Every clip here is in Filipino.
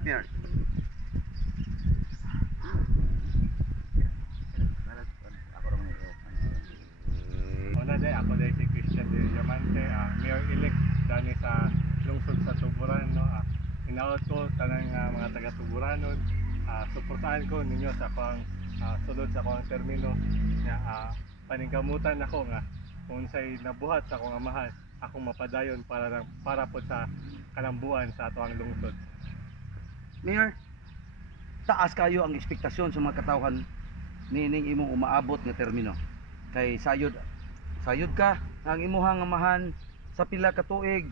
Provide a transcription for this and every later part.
partner. Una day, ako day si Christian de Diamante, mayor-elect dani sa lungsod sa Tuburan, no. Inaot ko tanang mga taga Tuburanon, suportahan ko ninyo sa pang sulod sa akong termino nga paningkamutan ako nga kung unsay nabuhat sa akong amahan, akong mapadayon para po sa kalambuan sa ato ang lungsod. Mayor, taas kayo ang ekspektasyon sa mga katawhan nining imong umaabot nga termino. Kay sayod ka ang imuhang amahan sa pila ka tuig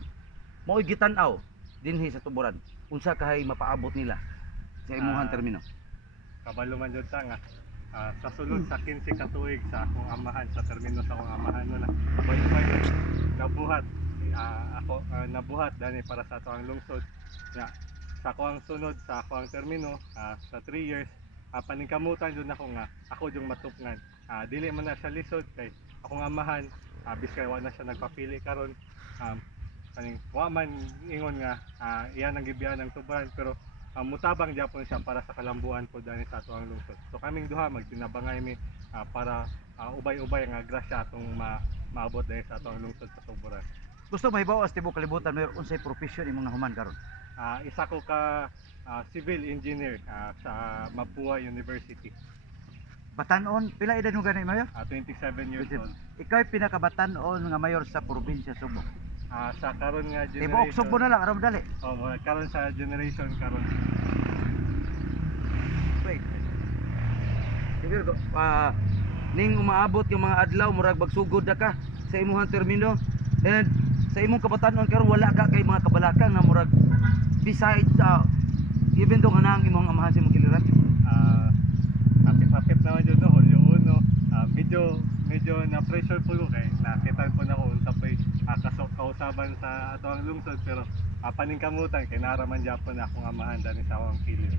mo'y gitan-aw dinhi sa Tuburan. Unsa kahay mapaabot nila sa imuhang termino? Kabalo man jud ta nga sa sulod sa 15 ka tuig sa akong amahan, sa termino sa akong amahan no na bay nabuhat ako nabuhat dani para sa ato ang lungsod nga sa ako ang sunod sa ako ang termino sa 3 years paningkamutan jud nako nga ako jung matupngan. Dili man na siya lisod kay akong amahan biskay wa na siya nagpapili karon, kaning wa man ingon nga iyan ang gibiyan ng Tuburan, pero mutabang gyapon siya para sa kalambuan po dani sa ato ang lungsod. So kaming duha magtinabangay mi para ubay-ubay nga grasya atong maabot dahil sa ato ang lungsod sa Tuburan. Gusto mahibaw as tibuok kalibutan, Mayor, unsay profession imong nahuman karon? Isa ko ka civil engineer sa Mapua University. Batanon, pila edad mo gani, Mayor? 27 years old. Ikaw pinakabatanon nga mayor sa probinsya Subo. Sa karon nga Tibuok Subo na lang, aram dali. Karon sa generation karon. Wait. Siguro ning umaabot yung mga adlaw murag bagsugod na ka sa imong termino, and sa imong kabatanon karon wala ka kay mga kabalaka nga murag besides even though nga na ang imong amahan sa imong kiliran. Hapit naman yun no, Hulyo 1, medyo na pressure po ko kay nakita ko na ko unsa pay kausaban sa ato ang lungsod, pero paningkamutan kay naraman gyapon na akong amahan dani sa akong kilid.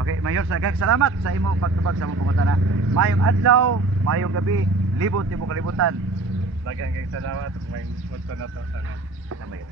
Okay, Mayor, salamat sa imong pagtubag sa among pangutana. Mayong adlaw, mayong gabi, libot tibuok kalibutan. Daghang kay salamat ug may na to tanan. Sa Mayor.